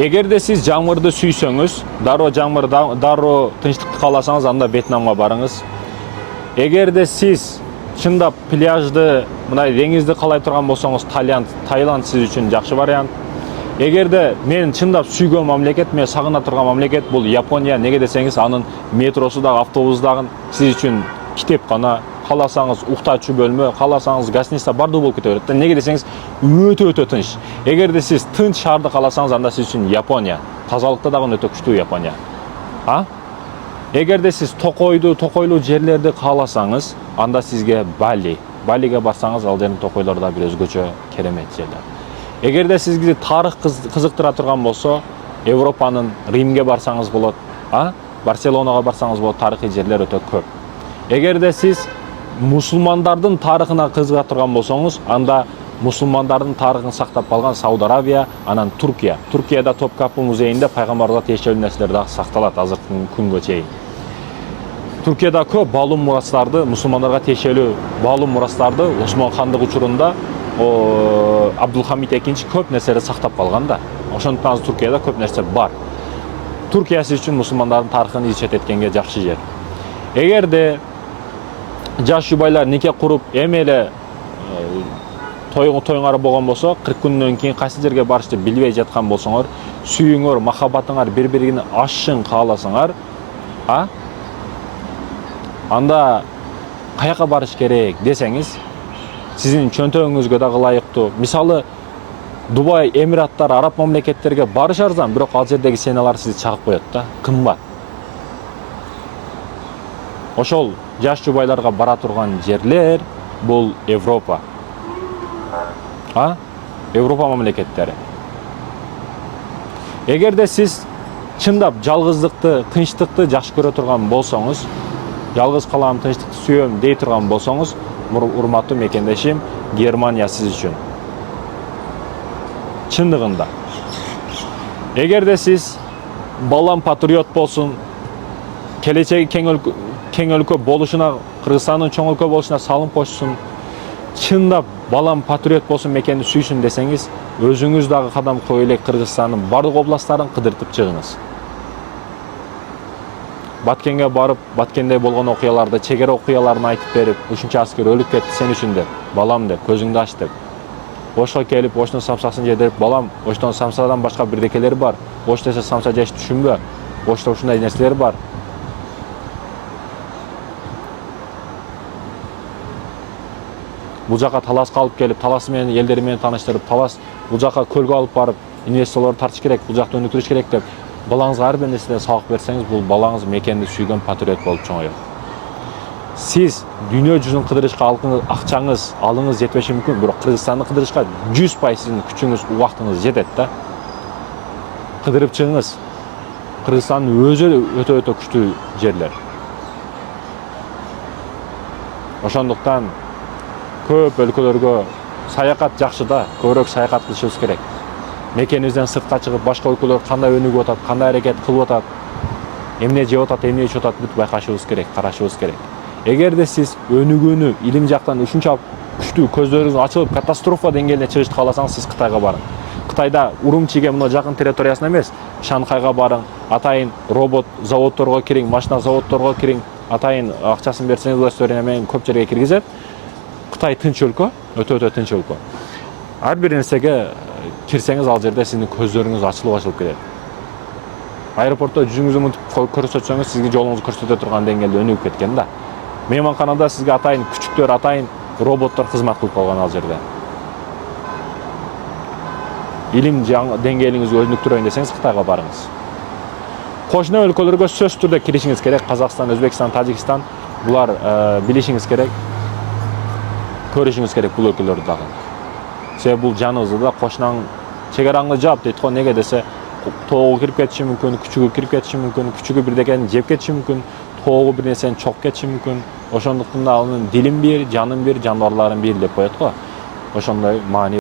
Эгерде сиз жаңырды сүйсөңүз, дароо тынчтыкты кааласаңыз, анда Вьетнамга барыңыз. Эгерде сиз чындап пляжды, мындай деңизди каалай турган болсоңуз, Таиланд сиз үчүн жакшы вариант. Эгерде мен чындап сүйгөн мамлекет, мен сагына турган мамлекет бул Япония. Неге десеңиз, анын метросу дагы, автобусу дагы сиз үчүн китепкана, кааласаңыз уктачу бөлмө, кааласаңыз гостиница бардыгы болуп кете берет. Неге десеңиз, өтө тынч. Эгерде сиз тынч шаарды кааласаңыз, анда сиз үчүн Япония. Тазалыкта дагы өтө күчтүү Япония. Эгерде сиз токойлуу жерлерди кааласаңыз, анда сизге Бали. Балиге барсаңыз, ал жердин токойлору да бир өзгөчө керемет жерлер. Эгерде сизди тарых кызыктыра турган болсо, Европанын Римге барсаңыз болот, Барселонага барсаңыз болот, тарыхый жерлер өтө көп. Эгерде сиз мусулмандардын тарыхына кызыга турган болсоңуз, анда мусулмандардын тарыхын сактап калган Сауд Арабия, анан Туркия. Туркияда Топкапы музейинде пайгамбарга тиешелүү нерселер дагы сакталат азыркы күнгө чейин. Туркияда көп баалуу мурастарды, мусулмандарга тиешелүү баалуу мурастарды Осман хандык учурунда Абдулхамид экинчи көп нерселерди сактап калган да. Ошондуктан азыр Туркияда көп нерсе бар. Туркия сиз үчүн мусулмандардын тарыхын изчет эткенге жакшы жер. Эгерде жаш жубайлар нике куруп, эми эле тоюңар болгон болсо, 40 күндөн кийин кайсы жерге барышты билбей жаткан болсоңор, сүйүүңөр, махаббатыңар бири-бирине ашшын кааласаңар, анда каяка барыш керек десеңиз, сиздин чөнтөгүңүзгө дагы ылайыктуу. Мисалы, Дубай, Эмираттар, Араб мамлекеттерге барыш арзан, бирок ал жердеги ценалар сизди чагып коет да, кымбат. Ошол жаш жубайларга бара турган жерлер бул Европа. Европа мамлекеттери. Эгерде сиз чындап жалгыздыкты, тынчтыкты жакшы көрө турган болсоңуз, жалгыз калам, тынчтыкты сүйөм дей турган болсоңуз, урматтуу мекендешим, Германия сиз үчүн. Чындыгында. Эгерде сиз балам патриот болсун, келечеги кең өлкө болушуна, Кыргызстандын чоң өлкө болушуна салым кошсун, чындап балам патриот болсун, мекенди сүйсүн десеңиз, өзүңүз дагы кадам кое элек Кыргызстандын бардык областтарын кыдыртып чыгыңыз. Баткенге барып, Баткенде болгон окуяларды, чегара окуяларын айтып берип, ушунча аскер өлүп кетти сен үчүн деп, балам деп, көзүңдү ач деп. Ошко келип, оштун самсасын жедирип, балам, оштон самсадан башка бирдекелер бар. Ош десе самса жеш түшүнбө. Ошто ушундай нерселер бар. Бул жака Таласка алып келип, Таласы менен элдери менен тааныштырып, Талас бул жака көлгө алып барып, инвесторлорду тартыш керек, бул жакты өнүктүрүш керек деп, балаңызга ар бир нерседен сабак берсеңиз, бул балаңыз мекенди сүйгөн патриот болуп чоңоет. Сиз дүйнө жүзүн кыдырышка акчаңыз, алыңыз жетпеши мүмкүн, бирок Кыргызстанды кыдырышка 100% сиздин күчүңүз, убактыңыз жетет да. Кыдырып чыгыңыз. Кыргызстандын өзү өтө күчтүү жерлер. Ошондуктан көп өлкөлөргө саякат жакшы да, көбүрөөк саякат кылышыбыз керек. Мекенибизден сыртка чыгып, башка өлкөлөр кандай өнүгүп атат, кандай аракет кылып атат, эмне жеп атат, эмне ичип атат, бүт байкашыбыз керек, карашыбыз керек. Эгерде сиз өнүгүүнү илим жактан ушунча күчтүү көздөрүңүз ачылып, катастрофа деңгээлине чыгышты кааласаңыз, сиз Кытайга барың. Кытайда Урумчиге, мына жакын территориясына эмес, Шанхайга барың, атайын робот заводдорго кириң, машина заводдорго кириң, атайын акчасын берсеңиз, удостоверение менен көп жерге киргизет. Кытай тынч өлкө, өтө тынч өлкө. Ар бир нерсеге кирсеңиз, ал жерде сиздин көздөрүңүз ачылып кетет. Аэропортто жүзүңүздү мынтип көрсөтсөңүз, сизге жолуңузду көрсөтө турган деңгээлде өнүгүп кеткен да. Мейманканада сизге атайын күчүктөр, атайын роботтор кызмат кылып калган ал жерде. Илим деңгээлиңизди өнүктүрөйүн десеңиз, Кытайга барыңыз. Кошуна өлкөлөргө сөзсүз түрдө киришиңиз керек. Казакстан, Өзбекстан, Тажикстан, булар билишиңиз керек. Көрүшүңүз керек бул өлкөлөрдү дагы. Себеби бул жаныңызды да, кошунаң чегараңды жап дейт го. Неге десе, тоого кирип кетиши мүмкүн, күчүгү кирип кетиши мүмкүн, күчүгү бирдекени жеп кетиши мүмкүн, тоого бир нерсени чогуп кетиши мүмкүн. Ошондуктан да анын дилин бир, жанын бир, жаныбарларын бир деп коет го. Ошондой маани